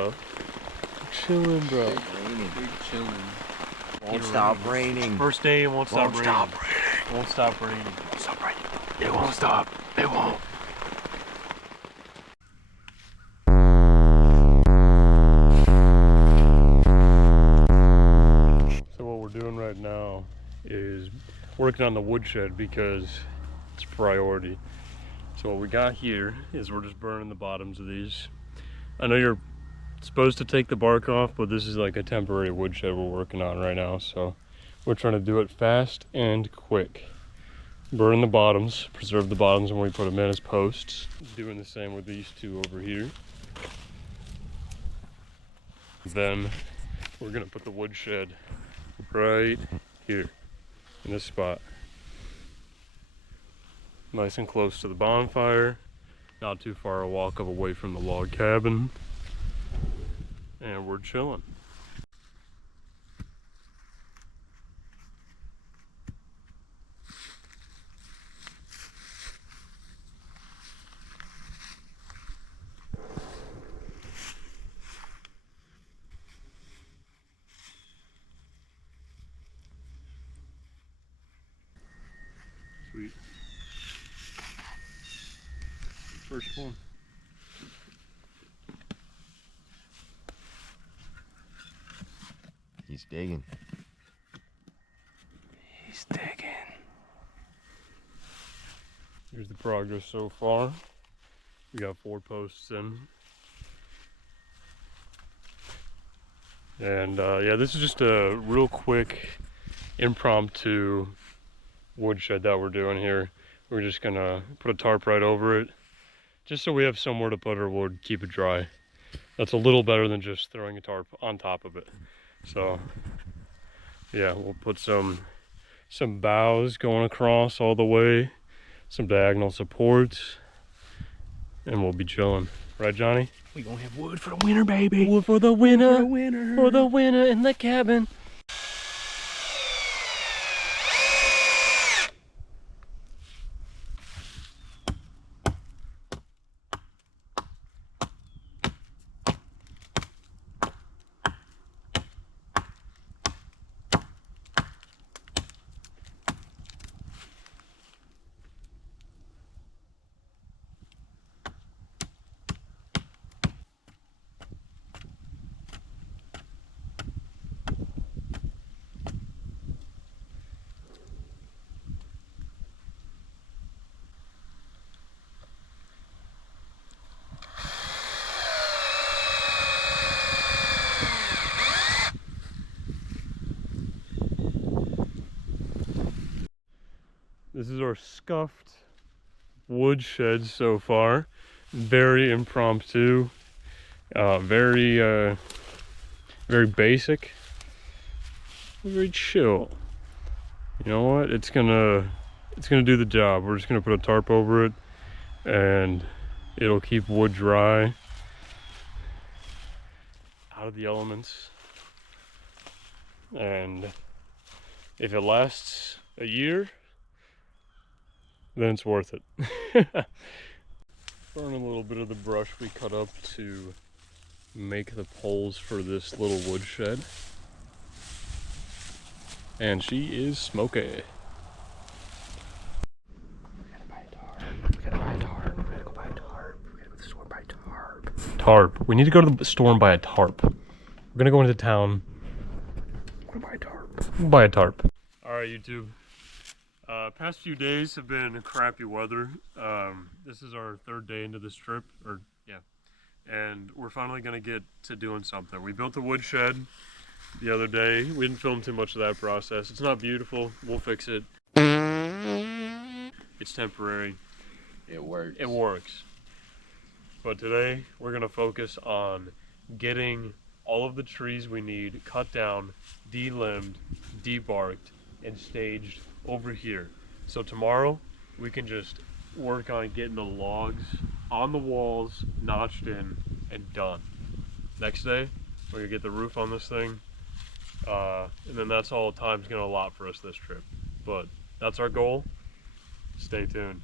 Oh, chilling, bro. Big chilling. Won't stop raining. First day, it won't stop raining. Won't stop raining. Won't stop raining. It won't stop. It won't. So what we're doing right now is working on the woodshed because it's priority. So what we got here is we're just burning the bottoms of these. I know you're supposed to take the bark off, but this is like a temporary woodshed we're working on right now. So we're trying to do it fast and quick. Burn the bottoms, preserve the bottoms when we put them in as posts. Doing the same with these two over here. Then we're gonna put the woodshed right here in this spot. Nice and close to the bonfire, not too far a walk away from the log cabin, and we're chilling. Sweet. First one. He's digging. He's digging. Here's the progress so far. We got 4 posts in. And yeah, this is just a real quick impromptu woodshed that we're doing here. We're just gonna put a tarp right over it, just so we have somewhere to put our wood, keep it dry. That's a little better than just throwing a tarp on top of it. So yeah, we'll put some boughs going across all the way, some diagonal supports, and we'll be chilling. Right, Johnny? We gonna have wood for the winter, baby. Wood for the winter. For the winter. For the winter in the cabin. This is our scuffed woodshed so far. Very impromptu, very basic, very chill. You know what? It's gonna do the job. We're just gonna put a tarp over it, and it'll keep wood dry, out of the elements. And if it lasts a year, then it's worth it. Burn a little bit of the brush we cut up to make the poles for this little woodshed. And she is smoky. We gotta buy a tarp. We gotta buy a tarp. We gotta go buy a tarp. We gotta go to the store and buy a tarp. Tarp. We need to go to the store and buy a tarp. We're gonna go into town. I'm gonna buy a tarp. Buy a tarp. Alright, YouTube. Past few days have been crappy weather. This is our 3rd day into this trip, and we're finally gonna get to doing something. We built a woodshed the other day. We didn't film too much of that process. It's not beautiful. We'll fix it. It's temporary. It works. It works. But today we're gonna focus on getting all of the trees we need cut down, de-limbed, debarked, and staged over here. So tomorrow we can just work on getting the logs on the walls, notched in, and done. Next day, we're gonna get the roof on this thing, and then that's all time's gonna allot for us this trip. But that's our goal. Stay tuned.